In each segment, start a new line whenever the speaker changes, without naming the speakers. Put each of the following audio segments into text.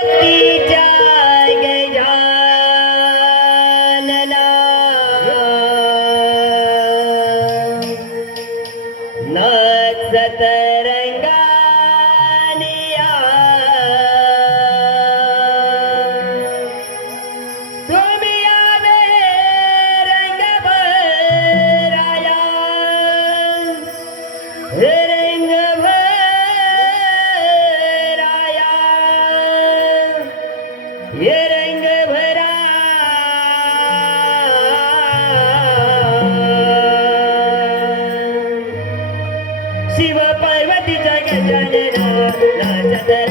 Yeah. that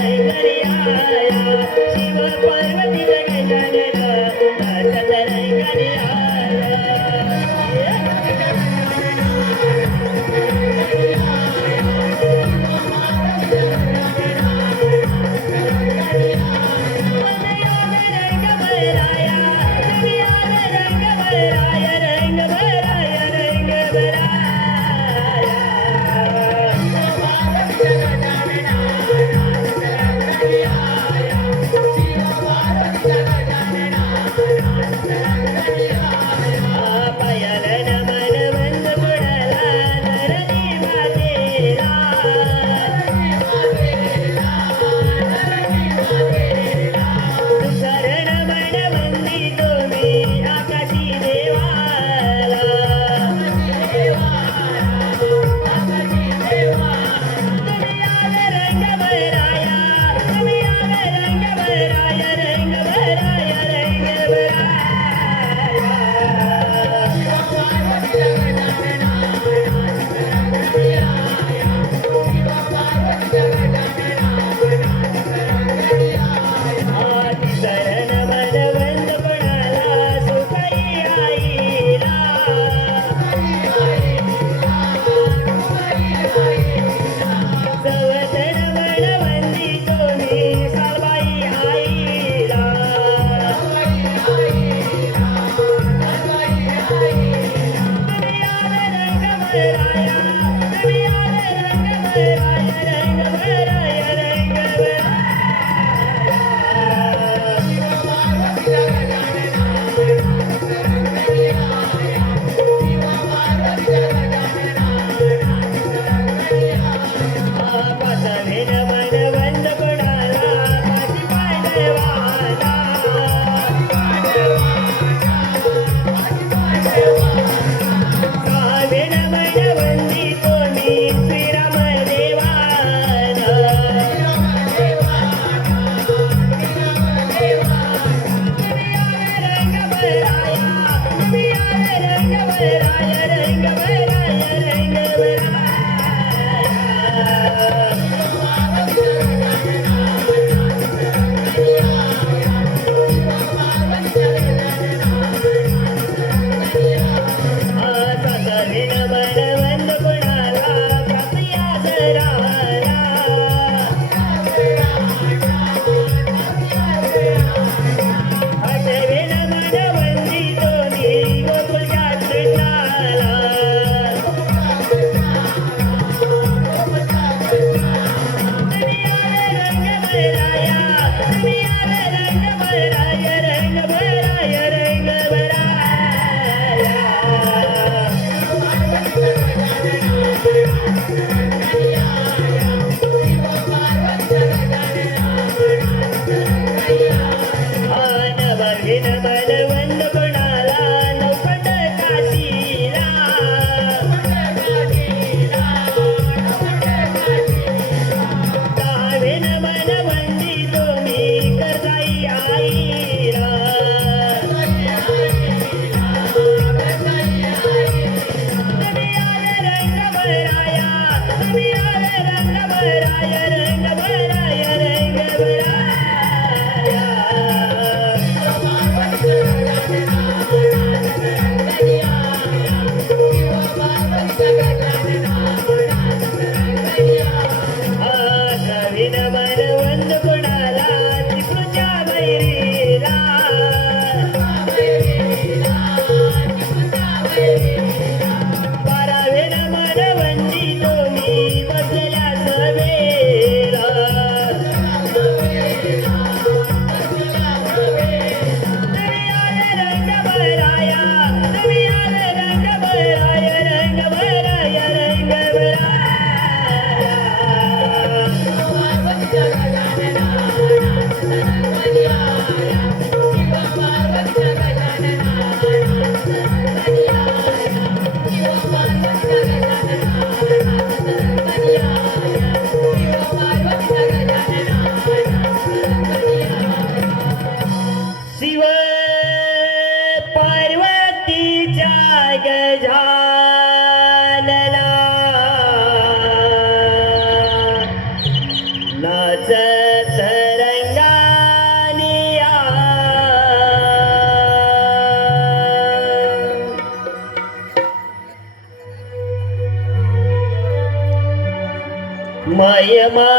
Come on.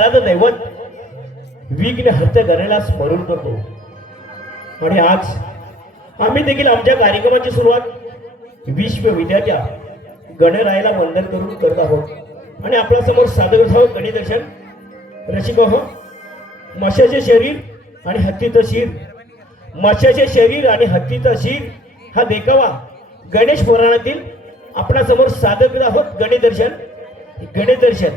माझं दैवत विघ्न हत्या करायला स्मरण करतो आणि आज आम्ही देखील आमच्या कार्यक्रमाची सुरुवात विश्वविद्याच्या गणरायाला वंदन करून करत आहोत. आणि आपल्यासमोर सादर करत दर्शन. गणेदर्शन रसिक हो माशाचे शरीर आणि हत्तीचं शिर. माशाचे शरीर आणि हत्तीचा शिर हा देखावा गणेश पुराणातील आपणासमोर सादर करत आहोत गणेदर्शन गणेदर्शन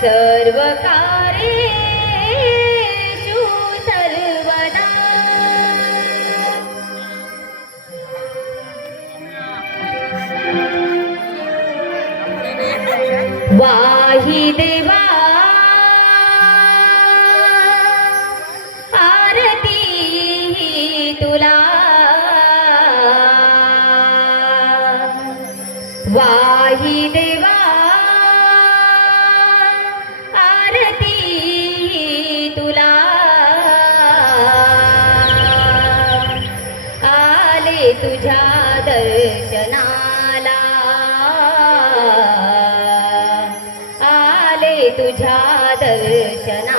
सर्वकार्येषु सर्वदा। वाहि देवा दर्शनाला. आले तुझ्या दर्शना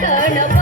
哎。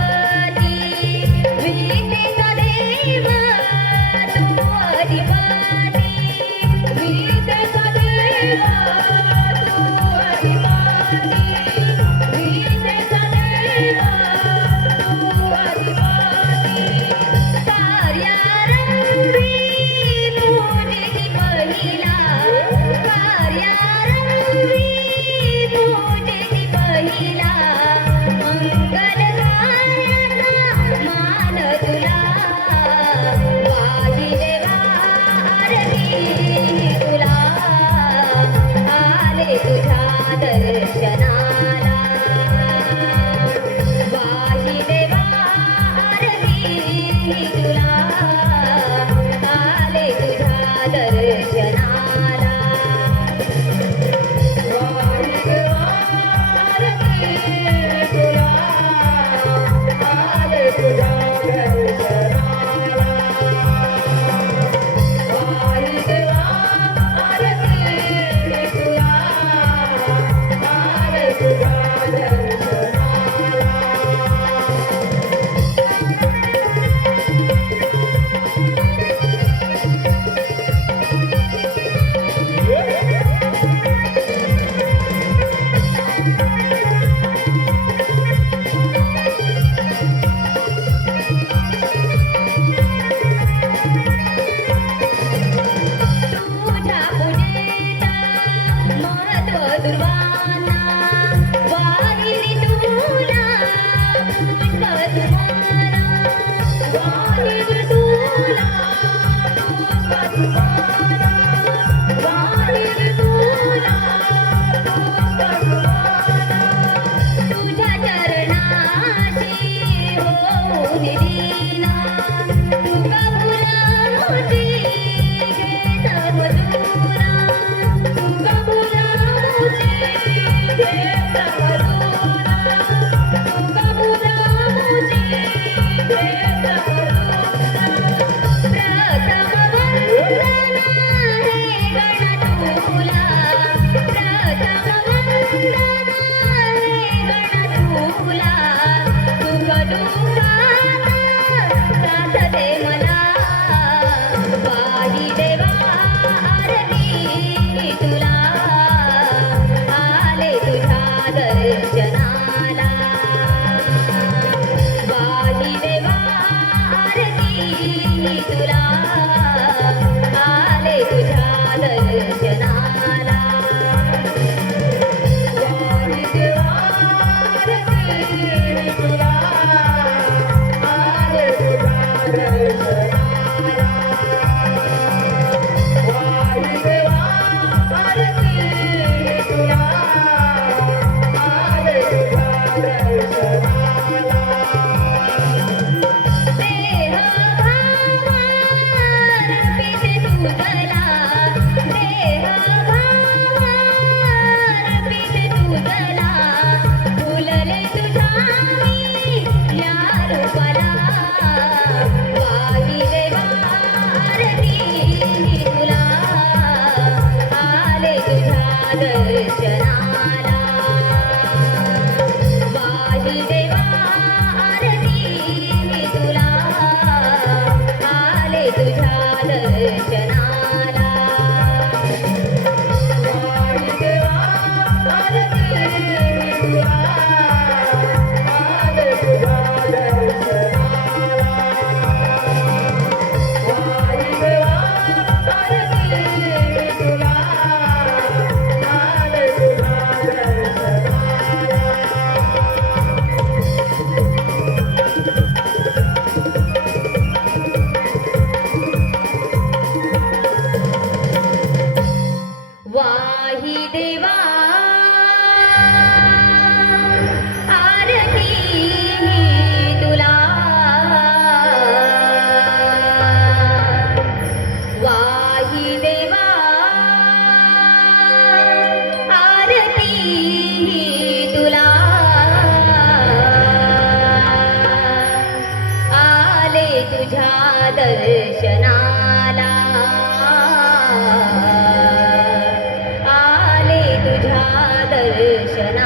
आले तुझ्या दर्शनाला